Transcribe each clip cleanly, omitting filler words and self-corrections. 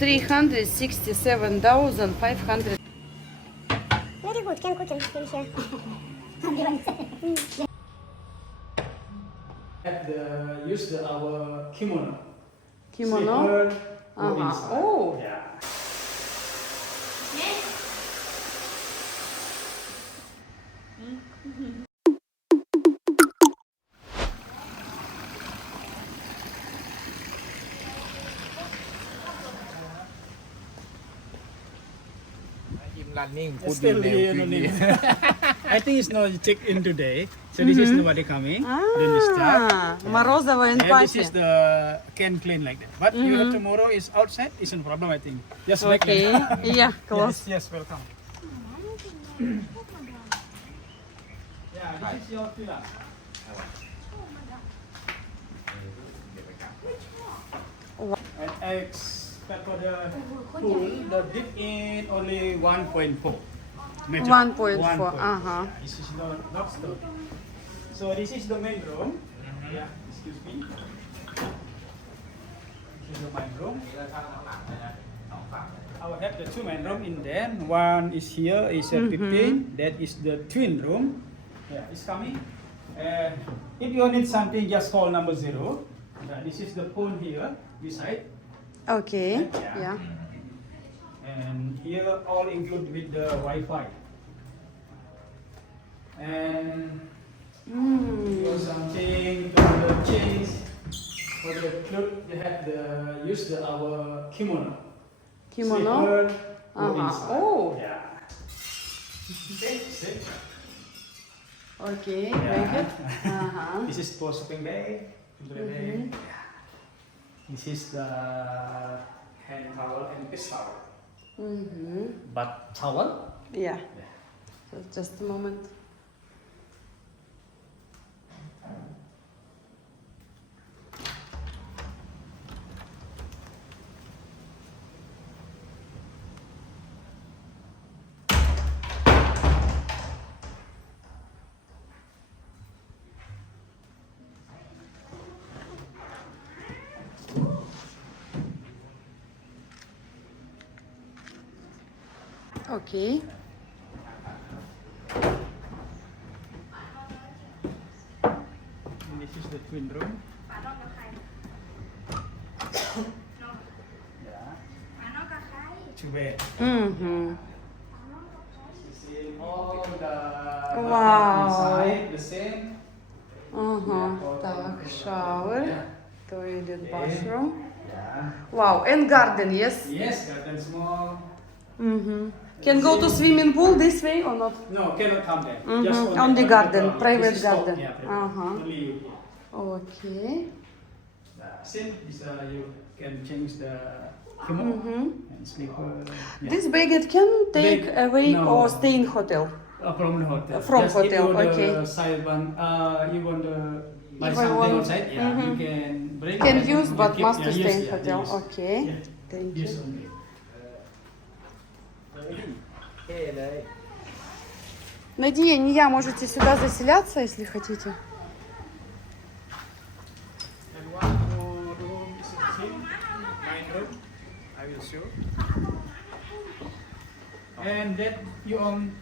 367,500. Very good, can cook and here. Use our kimono. Kimono? Slipper, go Uh-huh. inside. Oh. Yeah. Running, Still here, no need. I think it's no check in today. So this is nobody coming. Then we start. Morozova and And this is Pattaya. the can clean like that. But you have tomorrow is outside. It's no problem, I think. Just back Okay. there. Yeah, close. Yes, welcome. Yeah, this is your villa. And I expect for the pool, the deep in only 1.4 meter. 1.4, 1.4. uh-huh. This is not story. So this is the main room. Yeah, excuse me. This is the main room. I will have the two main room in there. One is here, is a 15. That is the twin room. Yeah, it's coming. And if you need something, just call number 0. This is the phone here beside. Okay. Yeah. Yeah. And here all include with the Wi-Fi. And for something to the change for the clothes, you have the use our kimono. Kimono? Slipper, go Uh-huh. inside. Oh. Yeah. Sit. Okay. Yeah. Very good. Uh-huh. This is for shopping bag. This is the hand towel and face towel. But towel? Yeah. So just a moment. Okay. And this is the twin room. Yeah. Two bed. Mm-hmm. Same all the Wow. inside the same. Uh-huh. Так, shower, toilet, bathroom. Yeah. Wow, and garden, yes? Yes, garden small. Mm-hmm. Can go to swimming pool this way or not? No, cannot come there. On the garden, ground. private This is top, garden. Yeah, private. Uh-huh. Only you. Okay. Same is you can change the kimono and slipper. Yeah. This baggage can take Bag- away no. or stay in hotel? From the hotel. From Just hotel, if you okay. The side one, you want to buy If I something want- outside, yeah, you can bring. Can and use you but keep- must to yeah, stay use, in yeah, hotel. use. Okay. Yeah. Thank Use you. only. เท่เลย Надия, не я, можете сюда заселяться, если хотите. And one more room is the same, main room. I will show. And then you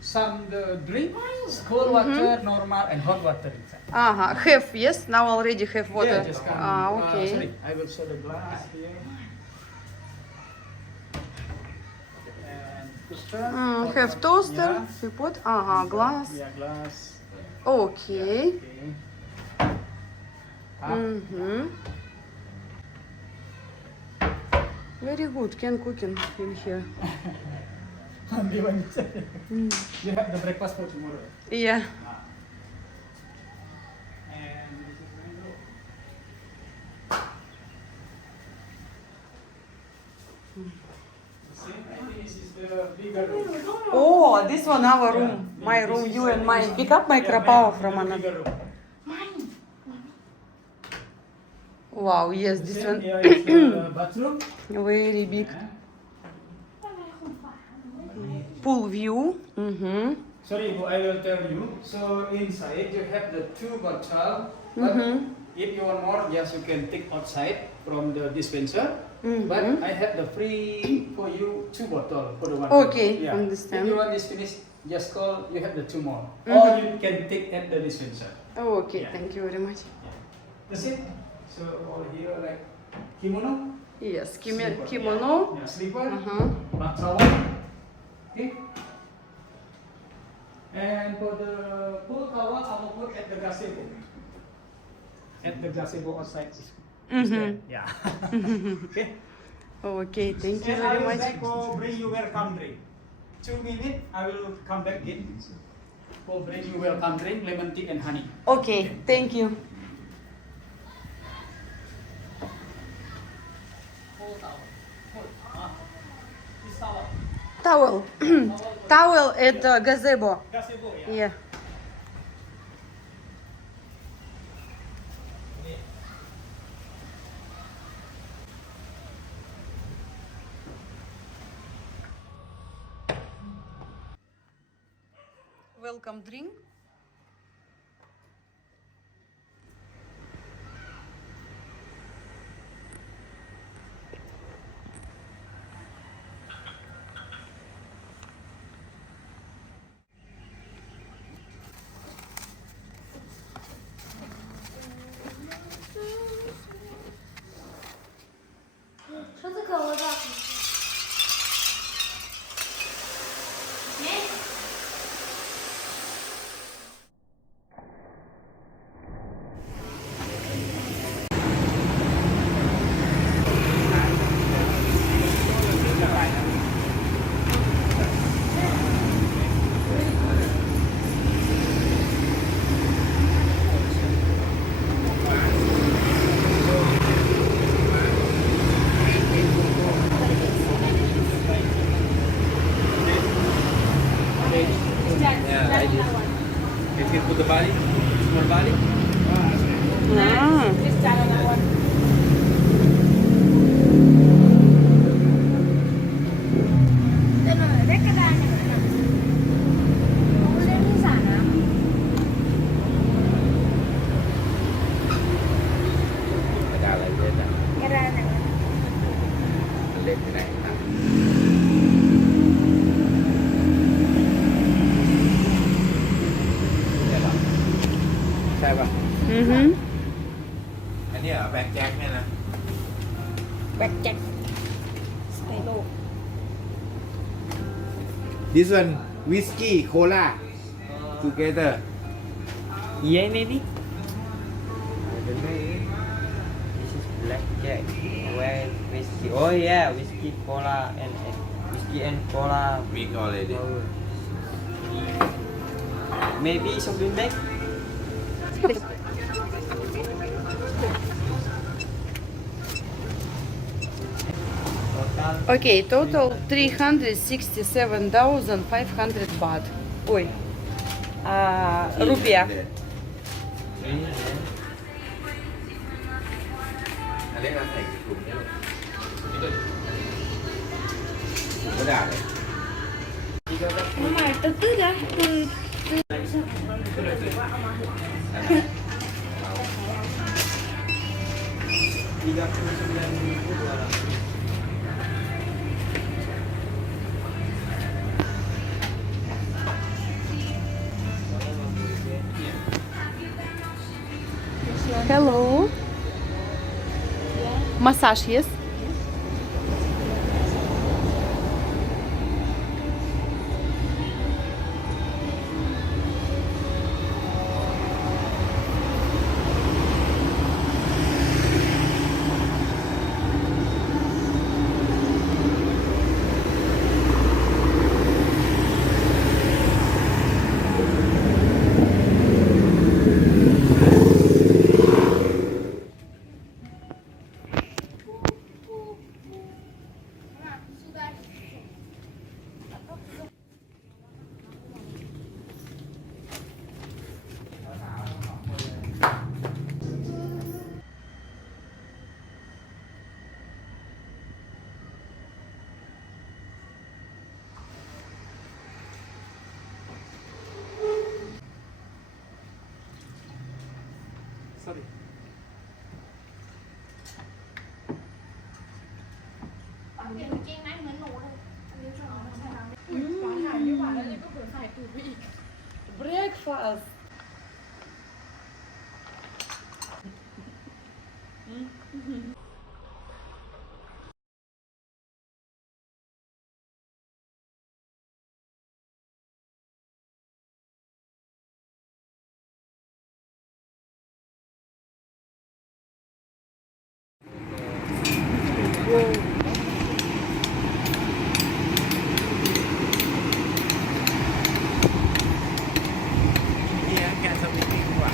some the drinks, cold water, normal, and hot water inside. Ага, have, yes? Now already have water. Yeah, just come. Okay. Sorry, I will show the glass here. And toaster. Have toaster, Yeah. teapot. Ага, glass. Yeah, glass. Okay. Okay. Cup. Very good, can cooking in here. Only one. You have the breakfast for tomorrow. Yeah. And this is my room. The same, I think this is the bigger room. Oh, this one our room. My room, you and mine. Pick up my krapow from another. Bigger room. Wow, yes, this Same one here is the bathroom. very big. Yeah. Pool view. Sorry, I will tell you. So inside you have the two bottle, but If you want more, yes, you can take outside from the dispenser. Mhm. But I have the free for you 2 bottles for the one. Okay, Yeah. understand. If you want this finished, just call. You have the 2 more, Mhm. or you can take at the dispenser. Oh, okay, Yeah. thank you very much. That's it. So all here like kimono, Yes, slipper, kimono. yeah, slipper, Uh-huh. bath towel. Okay. And for the full towel, I will put at the gazebo. At the gazebo outside. Mhm. Yeah. Okay. Okay, thank you And I very will much. back for bring you welcome drink. 2 minutes, I will come back in for bring you welcome drink, lemon tea and honey. Okay, thank you. Full towel. Full. This towel. Towel. Towel at gazebo. Gazebo, yeah. Yeah. Welcome drink. Что такое вот так? Нет? Yeah, I just. If you put the Bali, small Bali. Ah. Ada lagi ada. Lihat ni nak. Saya pak. Mhm. อันนี้เหรอแบกแจ็คเนี่ยนะ Back check. This one whiskey cola together. Yeah, maybe. I don't know. This is blackjack. Where whiskey? Oh yeah, whiskey, cola, and whiskey and cola. Mix already. Power. Maybe something like. Total. Okay, total 367,500 baht. Ой. Rupiah. อันนี้เราใส่ถุงเนี่ยลูกถุงกระดาษเลย Mama, это ты, да? Hello. Massage, yes? Sorry. Breakfast. Iya, kayak seperti gua.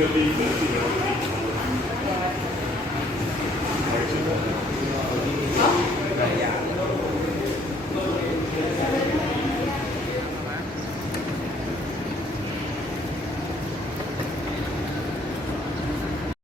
Bali.